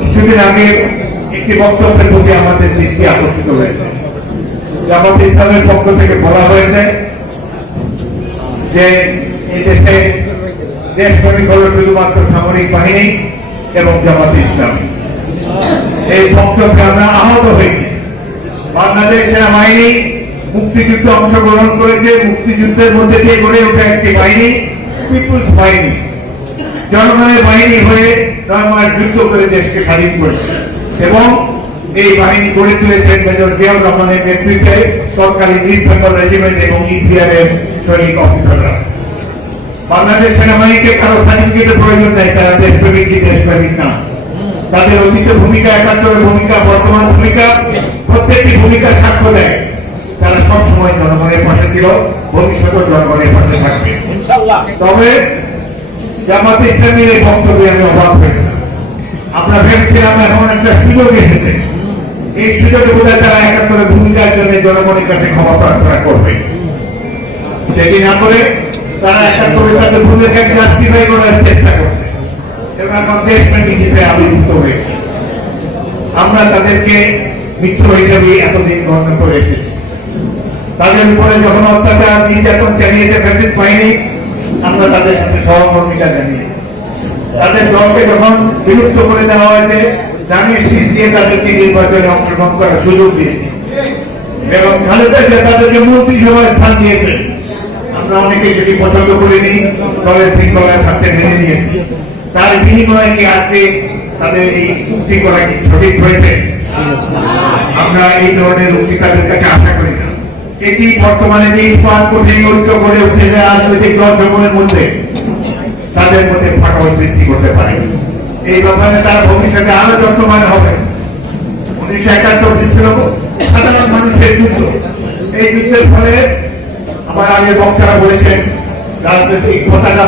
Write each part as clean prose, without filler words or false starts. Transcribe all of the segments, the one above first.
কিছুদিন আগে একটি বক্তব্যের প্রতি আমাদের দৃষ্টি আকর্ষিত হয়েছে। জামাত ইসলামের পক্ষ থেকে বলা হয়েছে যে এই দেশে দেশপ্রেমিক হল শুধুমাত্র সামরিক বাহিনী এবং জামাত ইসলাম। এই বক্তব্যে আমরা আহত হয়েছি। বাংলাদেশ সেনাবাহিনী মুক্তিযুদ্ধে অংশগ্রহণ করেছে। মুক্তিযুদ্ধের মধ্যে দিয়ে গড়ে ওঠা একটি বাহিনী পিপুলস বাহিনী, জনগণের বাহিনী হয়ে 9 মাস যুদ্ধ করে দেশকে স্বাধীন করেছে এবং এই বাহিনী গড়ে তুলেছেন মেজর জিয়াউর রহমানের নেতৃত্বে তৎকালীন ইস্ট বেঙ্গল রেজিমেন্ট এবং ইপিআর এর সৈনিক অফিসাররা। বাংলাদেশ সেনাবাহিনীকে কারো সার্টিফিকেটের প্রয়োজন নেই, তারা দেশপ্রেমিক কি দেশপ্রেমিক না। তাদের অতীতের ভূমিকা, 71-এর ভূমিকা, বর্তমান ভূমিকা, প্রত্যেকটি ভূমিকা সাক্ষ্য দেয় তারা সবসময় জনগণের পাশে ছিল, ভবিষ্যতেও জনগণের পাশে থাকবে। তবে জামাতে ইসলামীর এই বক্তব্যে আমি অবাক হয়েছিলাম। আমরা ভেবেছিলাম এমন একটা সুযোগ এসেছে, এই সুযোগে বোধহয় তারা 71-এর ভূমিকার জন্য জনগণের কাছে ক্ষমা প্রার্থনা করবে। সেটি না করে তারা 71-এর তাদের ভূমিকাকে জাস্টিফাই করার চেষ্টা করছে এবং এখন দেশপ্রেমিক হিসেবে আবির্ভূত হয়েছে। আমরা তাদেরকে মিত্র হিসেবে এতদিন গণ্য করে এসেছি। তাদের উপরে যখন অত্যাচার নির্যাতন চালিয়েছে ফ্যাসিস্ট বাহিনী, আমরা তাদের সাথে সহকর্মিতা জানিয়েছি। তাদের দলকে যখন বিলুপ্ত করে দেওয়া হয়েছে, জানিয়ে শীষ দিয়ে তাদেরকে নির্বাচনে অংশগ্রহণ করার সুযোগ দিয়েছি এবং খালেদা জিয়া তাদেরকে মন্ত্রিসভায় স্থান দিয়েছে। আমরা অনেকে সেটি পছন্দ করিনি, দলের শৃঙ্খলার সাথে মেনে নিয়েছি। তার বিনিময়ে কি আজকে তাদের এই উক্তি করা কি সঠিক হয়েছে? আমরা এই ধরনের উক্তি তাদের কাছে আশা করি না। এটি বর্তমানে যে ইস্পাত কঠিন ঐক্য গড়ে উঠেছে রাজনৈতিক দলসমূহের মধ্যে, তাদের মধ্যে ফাটল সৃষ্টি করতে পারে। এই ব্যাপারে তারা ভবিষ্যতে আরো যত্নবান হবে। 1971 ছিল সাধারণ মানুষের যুদ্ধ। এই যুদ্ধের ফলে আমার আগে বক্তারা বলেছেন রাজনৈতিক পতাকা,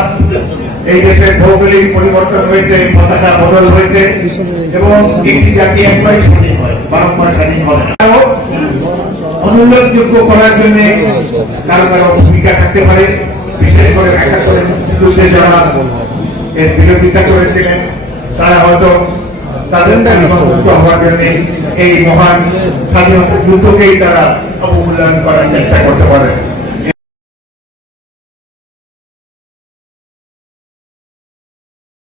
এই দেশের ভৌগোলিক পরিবর্তন হয়েছে, পতাকা বদল হয়েছে এবং একটি জাতি একবারই স্বাধীন হয়, বারংবার স্বাধীন হবে না। অনুল্লেখযোগ্য করার জন্য কারো কারো ভূমিকা থাকতে পারে। বিশেষ করে 71-এর মুক্তিযুদ্ধে যারা এর বিরোধিতা করেছিলেন, তারা হয়তো তাদের মুক্ত হওয়ার জন্য এই মহান স্বাধীনতা যুদ্ধকেই তারা অবমূল্যায়ন করার চেষ্টা করতে পারে।